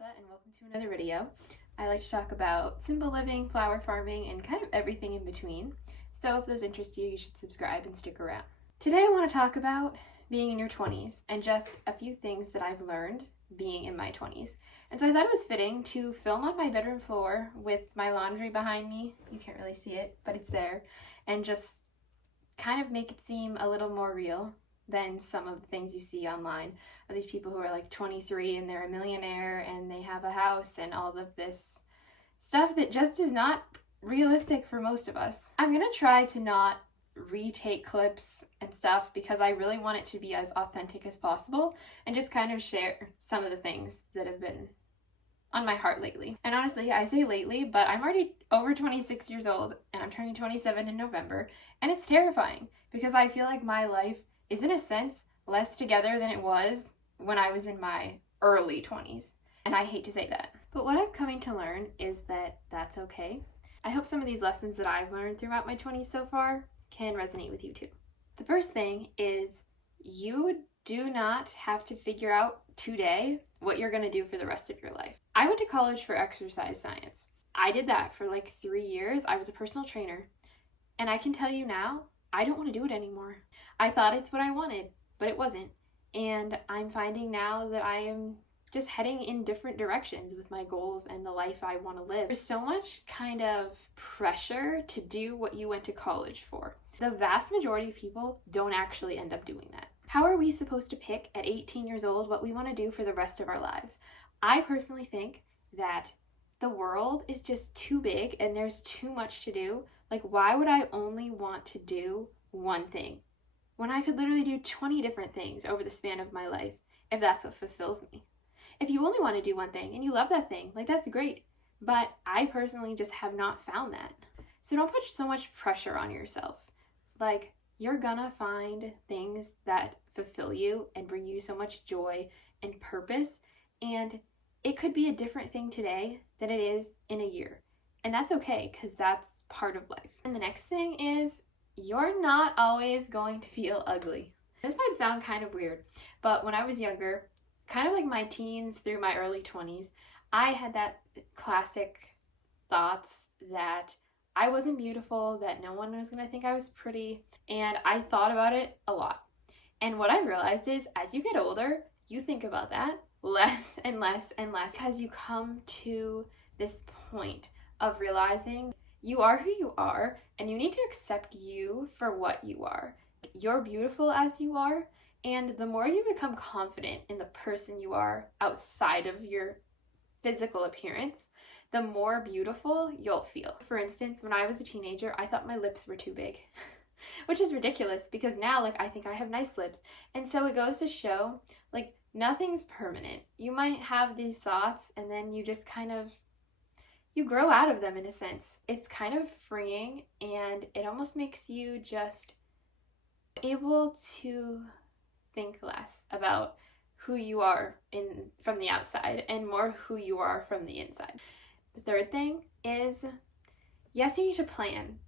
Elsa and welcome to another video. I like to talk about simple living, flower farming, and kind of everything in between. So if those interest you, you should subscribe and stick around. Today I want to talk about being in your 20s and just a few things that I've learned being in my 20s. And so I thought it was fitting to film on my bedroom floor with my laundry behind me. You can't really see it, but it's there. And just kind of make it seem a little more real than some of the things you see online of these people who are like 23 and they're a millionaire and they have a house and all of this stuff that just is not realistic for most of us. I'm gonna try to not retake clips and stuff because I really want it to be as authentic as possible and just kind of share some of the things that have been on my heart lately. And honestly, I say lately, but I'm already over 26 years old and I'm turning 27 in November, and it's terrifying because I feel like my life is in a sense less together than it was when I was in my early 20s. And I hate to say that. But what I'm coming to learn is that that's okay. I hope some of these lessons that I've learned throughout my 20s so far can resonate with you too. The first thing is you do not have to figure out today what you're going to do for the rest of your life. I went to college for exercise science. I did that for like 3 years. I was a personal trainer. And I can tell you now, I don't want to do it anymore. I thought it's what I wanted, but it wasn't. And I'm finding now that I am just heading in different directions with my goals and the life I want to live. There's so much kind of pressure to do what you went to college for. The vast majority of people don't actually end up doing that. How are we supposed to pick at 18 years old what we want to do for the rest of our lives? I personally think that the world is just too big and there's too much to do. Like, why would I only want to do one thing when I could literally do 20 different things over the span of my life if that's what fulfills me? If you only want to do one thing and you love that thing, like, that's great. But I personally just have not found that. So don't put so much pressure on yourself. Like, you're gonna find things that fulfill you and bring you so much joy and purpose. And it could be a different thing today than it is in a year. And that's okay, because that's part of life. And the next thing is, you're not always going to feel ugly. This might sound kind of weird, but when I was younger, kind of like my teens through my early 20s, I had that classic thoughts that I wasn't beautiful, that no one was going to think I was pretty, and I thought about it a lot. And what I've realized is, as you get older, you think about that less and less and less, because you come to this point of realizing you are who you are, and you need to accept you for what you are. You're beautiful as you are, and the more you become confident in the person you are outside of your physical appearance, the more beautiful you'll feel. For instance, when I was a teenager, I thought my lips were too big, which is ridiculous because now, like, I think I have nice lips. And so it goes to show, like, nothing's permanent. You might have these thoughts and then you just kind of, you grow out of them in a sense. It's kind of freeing, and it almost makes you just able to think less about who you are from the outside and more who you are from the inside. The third thing is, yes, you need to plan,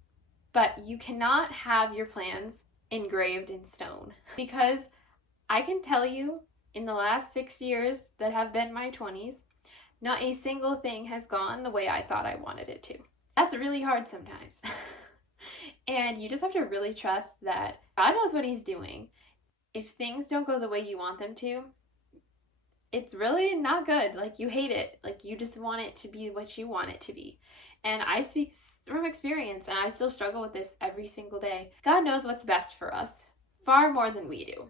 but you cannot have your plans engraved in stone, because I can tell you in the last 6 years that have been my 20s, not a single thing has gone the way I thought I wanted it to. That's really hard sometimes. And you just have to really trust that God knows what He's doing. If things don't go the way you want them to, it's really not good. Like, you hate it. Like, you just want it to be what you want it to be. And I speak from experience, and I still struggle with this every single day. God knows what's best for us, far more than we do.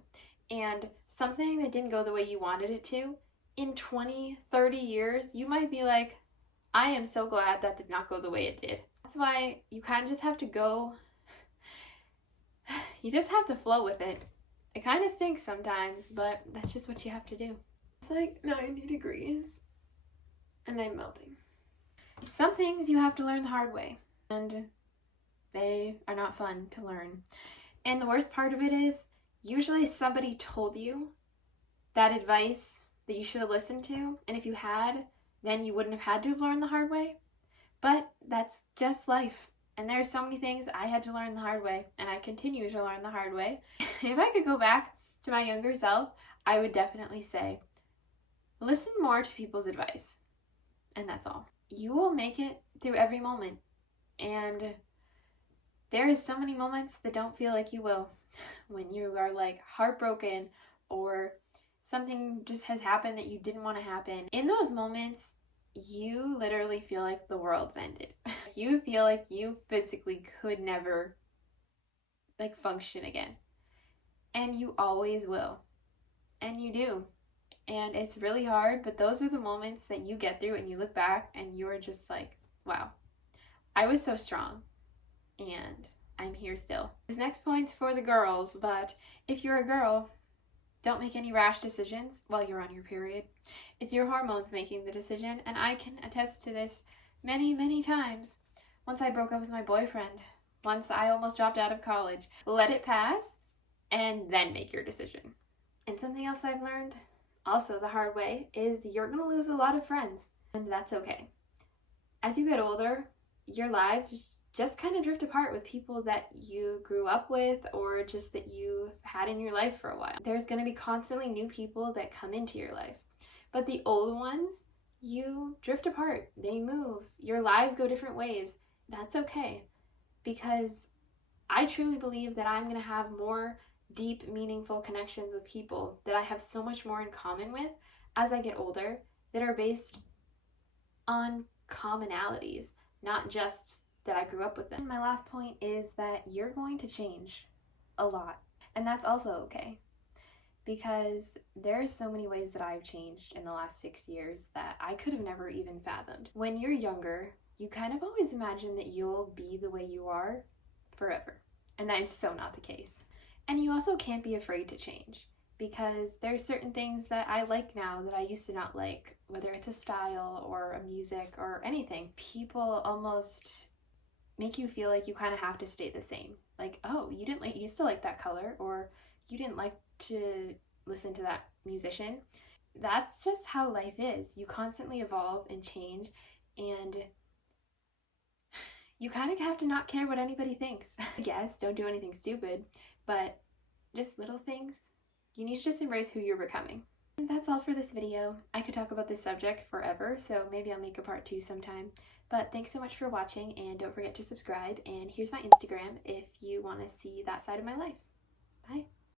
And something that didn't go the way you wanted it to, in 20, 30 years, you might be like, I am so glad that did not go the way it did. That's why you kind of just have to go, you just have to flow with it. It kind of stinks sometimes, but that's just what you have to do. It's like 90 degrees and I'm melting. Some things you have to learn the hard way, and they are not fun to learn. And the worst part of it is, usually somebody told you that advice that you should have listened to, and if you had, then you wouldn't have had to have learned the hard way. But that's just life. And there are so many things I had to learn the hard way, and I continue to learn the hard way. If I could go back to my younger self, I would definitely say, Listen more to people's advice. And that's all. You will make it through every moment. And there is so many moments that don't feel like you will. When you are like heartbroken or something just has happened that you didn't want to happen. In those moments, you literally feel like the world's ended. You feel like you physically could never like function again. And you always will. And you do. And it's really hard, but those are the moments that you get through and you look back and you're just like, wow, I was so strong and I'm here still. This next point's for the girls, but if you're a girl, don't make any rash decisions while you're on your period. It's your hormones making the decision, and I can attest to this many, many times. Once I broke up with my boyfriend, once I almost dropped out of college. Let it pass and then make your decision. And something else I've learned, also the hard way, is you're going to lose a lot of friends, and that's okay. As you get older, your lives just kind of drift apart with people that you grew up with or just that you had in your life for a while. There's going to be constantly new people that come into your life. But the old ones, you drift apart. They move. Your lives go different ways. That's okay. Because I truly believe that I'm going to have more deep, meaningful connections with people that I have so much more in common with as I get older that are based on commonalities, not just that I grew up with them. My last point is that you're going to change a lot, and that's also okay, because there are so many ways that I've changed in the last 6 years that I could have never even fathomed. When you're younger, you kind of always imagine that you'll be the way you are forever, and that is so not the case. And you also can't be afraid to change, because there's certain things that I like now that I used to not like, whether it's a style or a music or anything. People almost make you feel like you kind of have to stay the same. Like, oh, you used to like that color, or you didn't like to listen to that musician. That's just how life is. You constantly evolve and change, and you kind of have to not care what anybody thinks. I guess don't do anything stupid, but just little things. You need to just embrace who you're becoming. And that's all for this video. I could talk about this subject forever, so maybe I'll make a part 2 sometime. But thanks so much for watching, and don't forget to subscribe. And here's my Instagram if you want to see that side of my life. Bye.